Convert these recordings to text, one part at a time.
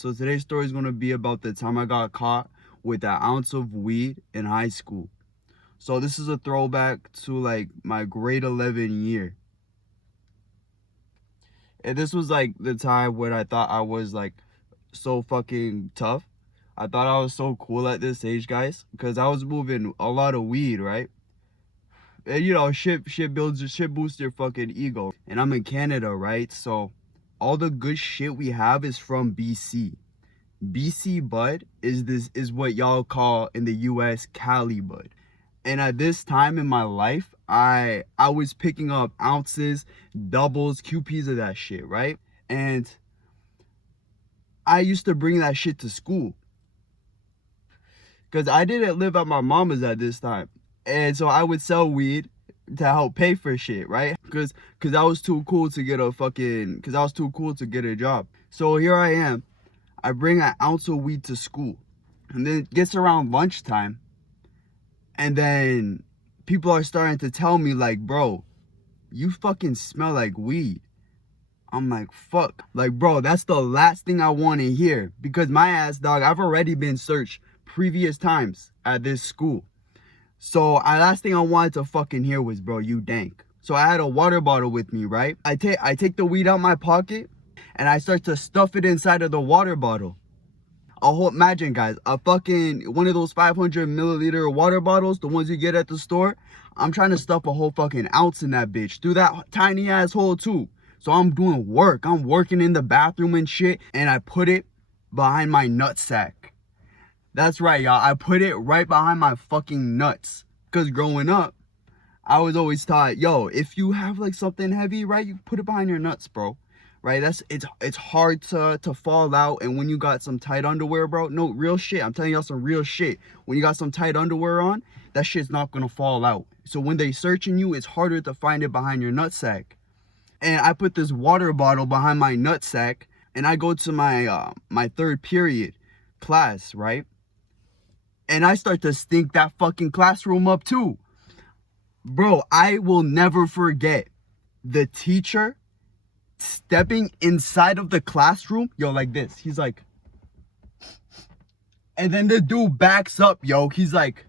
So today's story is going to be about the time I got caught with an ounce of weed in high school. So this is a throwback to like my grade 11 year. And this was like the time when I thought I was like so fucking tough. I thought I was so cool at this age, guys, because I was moving a lot of weed, right? And you know, shit boosts your fucking ego. And I'm in Canada, right? So all the good shit we have is from BC. BC bud is what y'all call in the US Cali bud. And at this time in my life, I was picking up ounces, doubles, QPs of that shit, right? And I used to bring that shit to school because I didn't live at my mama's at this time. And so I would sell weed to help pay for shit, right? Because I was too cool to get a job. So here I am. I bring an ounce of weed to school. And then it gets around lunchtime. And then people are starting to tell me like, bro, you fucking smell like weed. I'm like, fuck. Like, bro, that's the last thing I want to hear. Because my ass, dog, I've already been searched previous times at this school. So last thing I wanted to fucking hear was, bro, you dank. So I had a water bottle with me, right? I take the weed out my pocket and I start to stuff it inside of the water bottle. Imagine, guys, a fucking one of those 500 milliliter water bottles, the ones you get at the store. I'm trying to stuff a whole fucking ounce in that bitch through that tiny ass hole too. So I'm doing work. I'm working in the bathroom and shit, and I put it behind my nutsack. That's right, y'all. I put it right behind my fucking nuts. Because growing up, I was always taught, yo, if you have like something heavy, right, you put it behind your nuts, bro. Right? It's hard to fall out. And when you got some tight underwear, bro, no, real shit. I'm telling y'all some real shit. When you got some tight underwear on, that shit's not gonna fall out. So when they searching you, it's harder to find it behind your nutsack. And I put this water bottle behind my nutsack, and I go to my my third period class, right? And I start to stink that fucking classroom up too. Bro, I will never forget the teacher stepping inside of the classroom, yo, like this. He's like, and then the dude backs up, yo. He's like,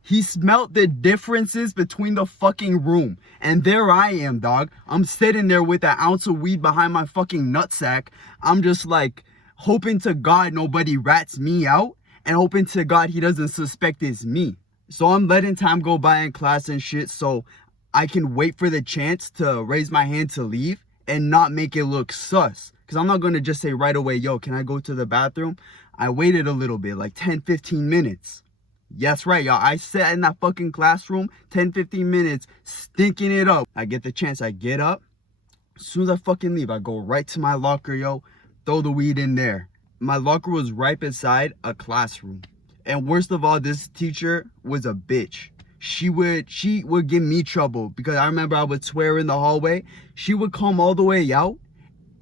he smelt the differences between the fucking room. And there I am, dog. I'm sitting there with an ounce of weed behind my fucking nutsack. I'm just like hoping to God nobody rats me out and hoping to God he doesn't suspect it's me. So I'm letting time go by in class and shit so I can wait for the chance to raise my hand to leave and not make it look sus. Because I'm not going to just say right away, yo, can I go to the bathroom? I waited a little bit, like 10, 15 minutes. Yes, right, y'all. I sat in that fucking classroom 10, 15 minutes, stinking it up. I get the chance. I get up. As soon as I fucking leave, I go right to my locker, yo. Throw the weed in there. My locker was right beside a classroom. And worst of all, this teacher was a bitch. She would give me trouble because I remember I would swear in the hallway. She would come all the way out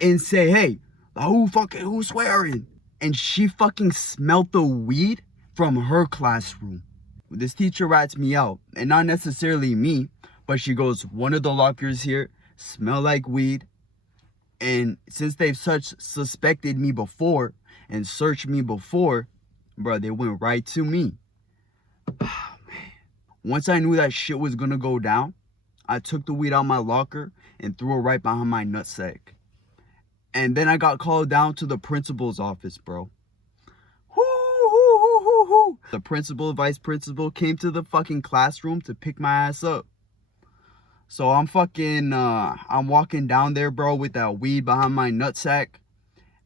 and say, hey, who's swearing? And she fucking smelt the weed from her classroom. This teacher rats me out, and not necessarily me, but she goes, one of the lockers here smell like weed. And since they've suspected me before and searched me before, bro, they went right to me. Once I knew that shit was gonna go down, I took the weed out of my locker and threw it right behind my nutsack. And then I got called down to the principal's office, bro. The principal, vice principal came to the fucking classroom to pick my ass up. So I'm walking down there, bro, with that weed behind my nutsack.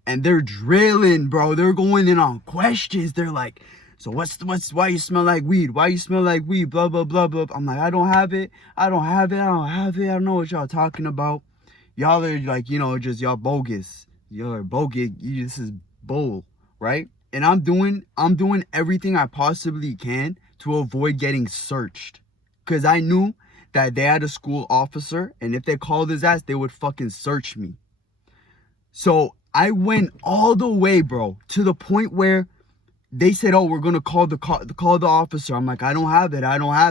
And they're drilling, bro. They're going in on questions. They're like, so why you smell like weed? Why you smell like weed? Blah, blah, blah, blah. I'm like, I don't have it. I don't know what y'all talking about. Y'all are like, you know, just y'all bogus. Y'all are bogus. This is bull, right? And I'm doing everything I possibly can to avoid getting searched. Because I knew that they had a school officer. And if they called his ass, they would fucking search me. So I went all the way, bro, to the point where they said, oh, we're going to call the officer. I'm like, I don't have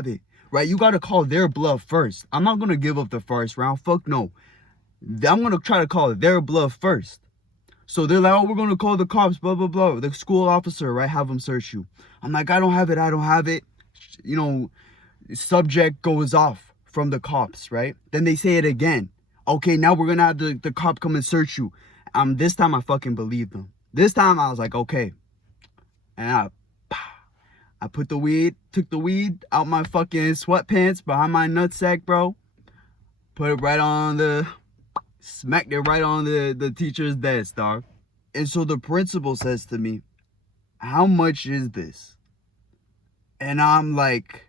it. Right? You got to call their bluff first. I'm not going to give up the first round. Fuck no. I'm going to try to call their bluff first. So they're like, oh, we're gonna call the cops, blah blah blah. The school officer, right? Have them search you. I'm like, I don't have it. I don't have it. You know, subject goes off from the cops, right? Then they say it again. Okay, now we're gonna have the cop come and search you. This time I fucking believed them. This time I was like, okay. And I took the weed out my fucking sweatpants behind my nutsack, bro. Put it right on smacked it right on the teacher's desk, dog. And so the principal says to me, how much is this? And I'm like,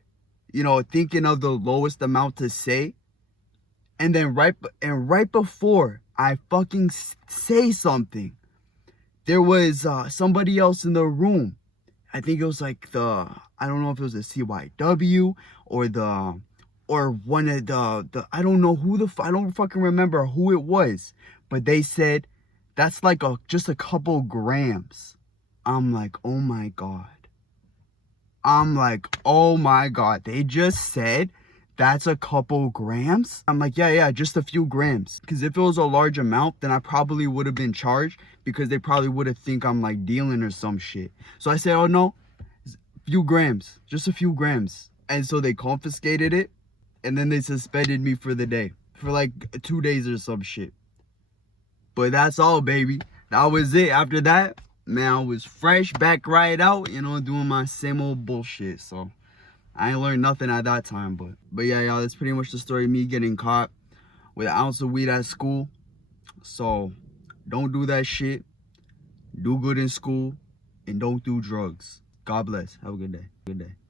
thinking of the lowest amount to say. And then right before I fucking say something, there was somebody else in the room. I think it was like I don't know if it was a CYW or one of the I don't know who I don't fucking remember who it was, but they said that's like just a couple grams. I'm like, oh my God. They just said that's a couple grams? I'm like, yeah, just a few grams. Because if it was a large amount, then I probably would have been charged because they probably would have think I'm like dealing or some shit. So I said, oh no, few grams, just a few grams. And so they confiscated it and then they suspended me for the day, for like 2 days or some shit. But that's all, baby. That was it. After that, man, I was fresh, back right out, doing my same old bullshit. So I ain't learned nothing at that time, but yeah, y'all, that's pretty much the story of me getting caught with an ounce of weed at school. So don't do that shit. Do good in school and don't do drugs. God bless. Have a good day. Good day.